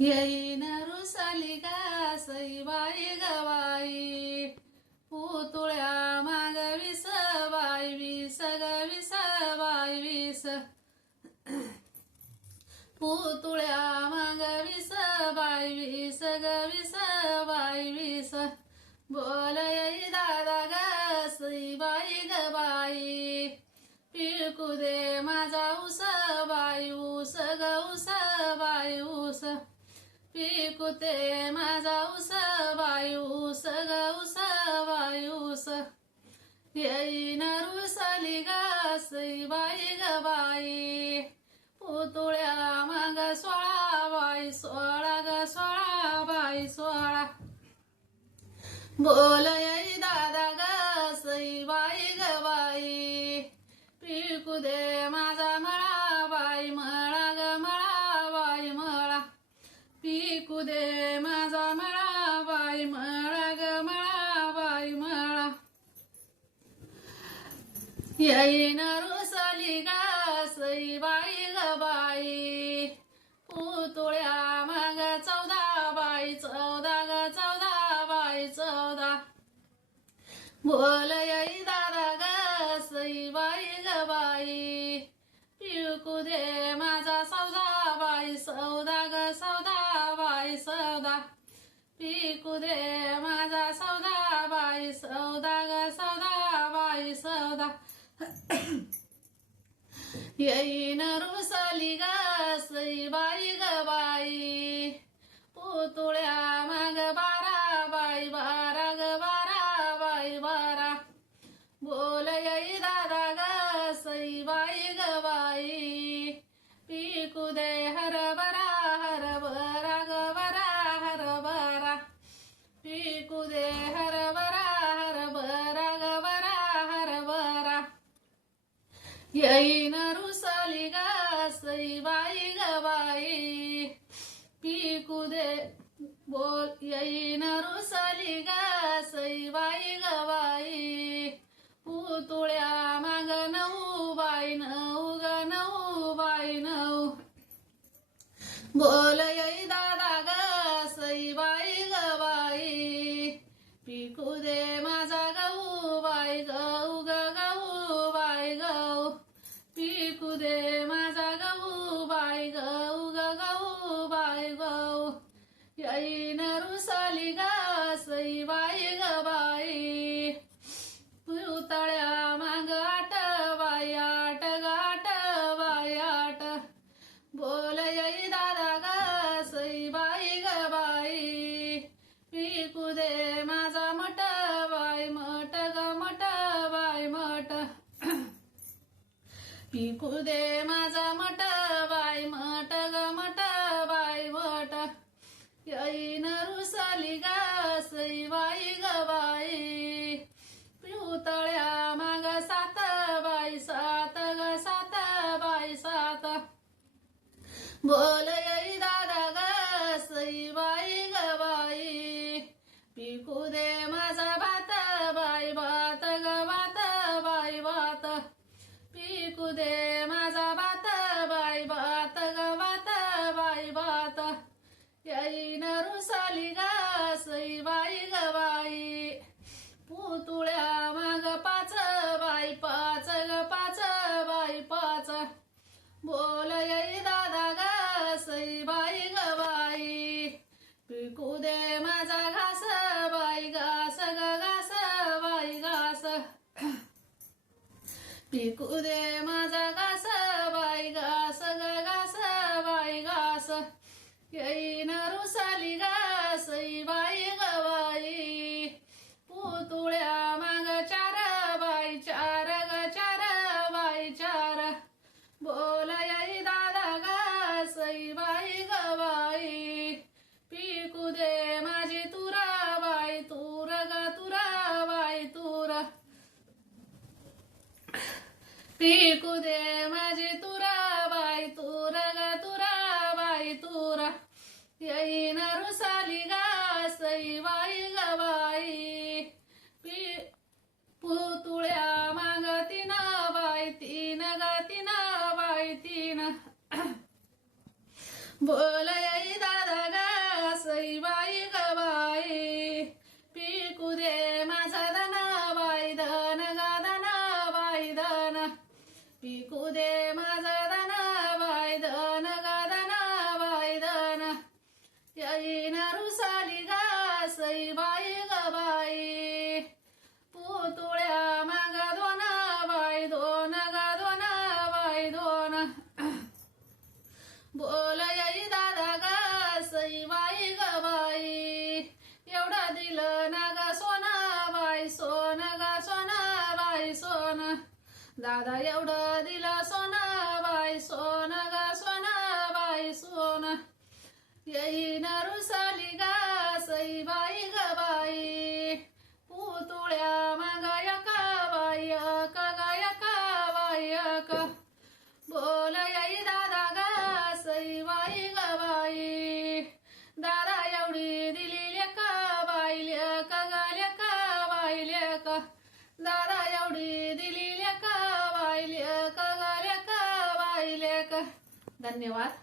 येईन रुसाली गा सईबाई गवाई. पुतुळ्या माग विस बाई विस विस बाई विस. पुतुळ्या माग विस बाई विस विस बाई विस. यई दादा ग सईबाई गबाई पिळकू दे माझा उसा पिकुते माझा उस वायूस गौस वायूस येई रुसली गासई बाई ग बाई. पुतुळ्या मग सोळा बाई सोळा ग सोळा बाई सोळा. बोलया येईन रुसली गासई बाई ग बाई पुतुळ्या मग चौदा बाई चौदा ग चौदा बाई चौदा बोल येई दादा ही ऐन रुसाली गा सई बाई गा येईन रुसाली गासई बाई. गवाई पिकू दे बोल येईन रुसाली गासई पिकू दे माझा मट बाय मट ग मट बाय मट येईन रुसाली गासई बाई ग बाई. पिवतळ्या माग सात बाई सात ग सात बाई सात. बोल ピクで混ざで ना रुसाली गा सई बाई ग बाई. पुतुळ्या माग दोन बाई दोन ग दोन बाई दोन. बोल यई दादा गा सई बाई ग बाई. एवढं दिलं ना ग सोना बाई सोन ग सोना बाई सोन. दादा एवढं दिलं सोना येई रुसाली गा सई बाई ग बाई. पुतुळ्या मागाय का बाई का गाय का बाई का बोल येई दादा गा सई बाई ग बाई. दादा एवढी दिली का बाईल्या का गाल्या का बाईल्या का दादा एवढी दिली का बाईल्या का गाल्या का बाईल्या का धन्यवाद.